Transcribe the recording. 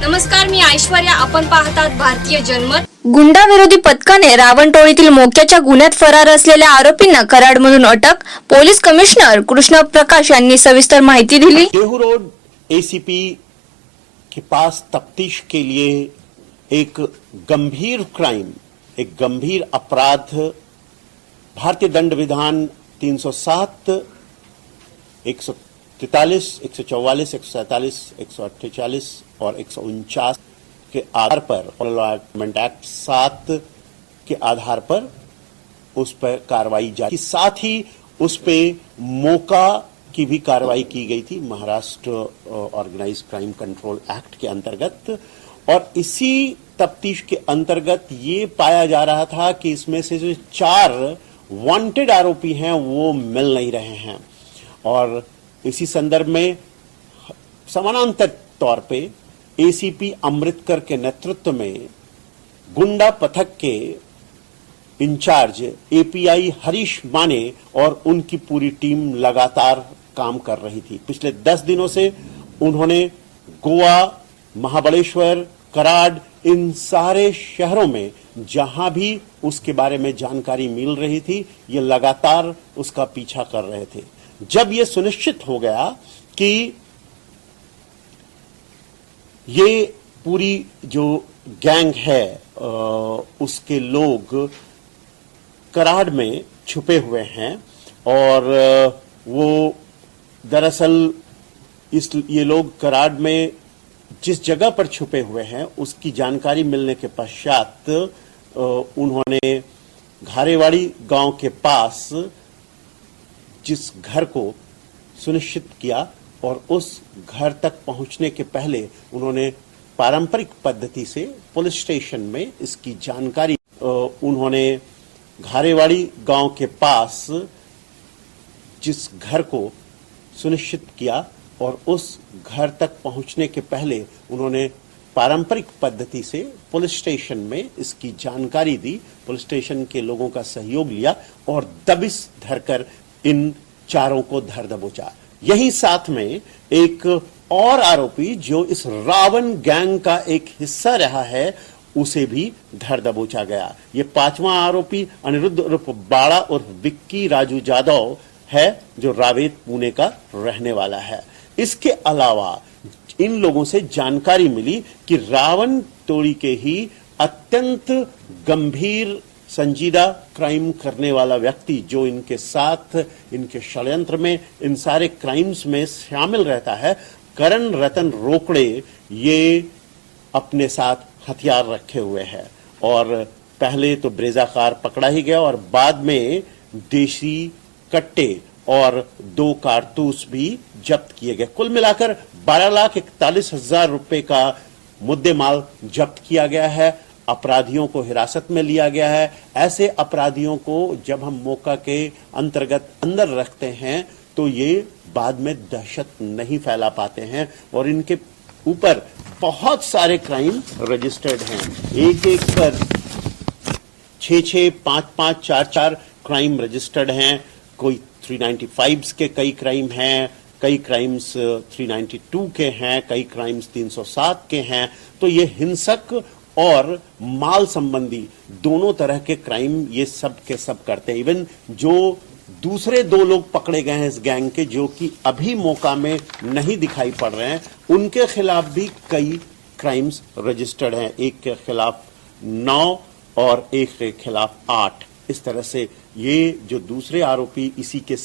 नमस्कार, मी ऐश्वर्या. आपण पाहतात भारतीय जनमत. गुंडाविरोधी पथकाने रावण टोळीतील मोक्याच्या गुन्ह्यात फरार असलेल्या आरोपींना कराडमधून अटक. पोलीस कमिशनर कृष्ण प्रकाश यांनी सविस्तर माहिती दिली. देहू रोड एसीपी के पास तफ्तीश के लिए एक गंभीर क्राइम, एक गंभीर अपराध भारतीय दंड विधान 307, 143, 144, 147, 148 और 149 के आधार पर एनवायरमेंट एक्ट 7 के आधार पर उस पर कार्रवाई जारी, साथ ही उस पे मोका की भी कार्रवाई की गई थी Maharashtra organised crime control act के अंतर्गत। और इसी तफ्तीश के अंतर्गत ये पाया जा रहा था कि इसमें से जो 4 वांटेड आरोपी हैं वो मिल नहीं रहे हैं, और इसी संदर्भ में समानांतर तौर पे एसीपी अमृतकर के नेतृत्व में गुंडा पथक के इंचार्ज एपीआई हरीश माने और उनकी पूरी टीम लगातार काम कर रही थी। पिछले 10 दिनों से उन्होंने गोवा, महाबलेश्वर, कराड, इन सारे शहरों में जहां भी उसके बारे में जानकारी मिल रही थी, ये लगातार उसका पीछा कर रहे थे। जब ये सुनिश्चित हो गया कि ये पूरी जो गैंग है उसके लोग कराड़ में छुपे हुए हैं, और वो दरअसल ये लोग कराड़ में जिस जगह पर छुपे हुए हैं उसकी जानकारी मिलने के पश्चात उन्होंने घारेवाड़ी गांव के पास जिस घर को सुनिश्चित किया, और उस घर तक पहुंचने के पहले उन्होंने पारंपरिक पद्धति से पुलिस स्टेशन में इसकी जानकारी उन्होंने घारेवाड़ी गांव के पास जिस घर को सुनिश्चित किया, और उस घर तक पहुंचने के पहले उन्होंने पारंपरिक पद्धति से पुलिस स्टेशन में इसकी जानकारी दी। पुलिस स्टेशन के लोगों का सहयोग लिया और दबिश धरकर इन चारों को धर दबोचा। यही साथ में एक और आरोपी जो इस रावण गैंग का एक हिस्सा रहा है उसे भी धर दबोचा गया। ये 5वां आरोपी अनिरुद्ध उर्फ बाड़ा और विक्की राजू जादव है, जो रावेत पुणे का रहने वाला है। इसके अलावा इन लोगों से जानकारी मिली कि रावण टोली के ही अत्यंत गंभीर संजीदा क्राइम करने वाला व्यक्ति जो इनके साथ इनके षड्यंत्र में इन सारे क्राइम्स में शामिल रहता है, करण रतन रोकड़े, ये अपने साथ हथियार रखे हुए है। और पहले तो ब्रेजा कार पकड़ा ही गया, और बाद में देशी कट्टे और 2 कारतूस भी जब्त किए गए। कुल मिलाकर 12,41,000 रुपए का मुद्देमाल जब्त किया गया है। अपराधियों को हिरासत में लिया गया है। ऐसे अपराधियों को जब हम मोका के अंतर्गत अंदर रखते हैं तो ये बाद में दहशत नहीं फैला पाते हैं, और इनके ऊपर बहुत सारे क्राइम रजिस्टर्ड हैं। एक पर 6-6, 5-5, 4-4 क्राइम रजिस्टर्ड हैं। कोई 395 के कई क्राइम हैं, कई क्राइम्स 392 के हैं, कई क्राइम्स 307 के हैं। तो ये हिंसक और माल संबंधी दोनों तरह के क्राइम ये सब के सब करते हैं। इवन जो दूसरे 2 लोग पकड़े गए हैं इस गैंग के, जो कि अभी मोका में नहीं दिखाई पड़ रहे हैं, उनके खिलाफ भी कई क्राइम्स रजिस्टर्ड हैं। एक के खिलाफ 9 और एक के खिलाफ 8। इस तरह से ये जो दूसरे आरोपी इसी के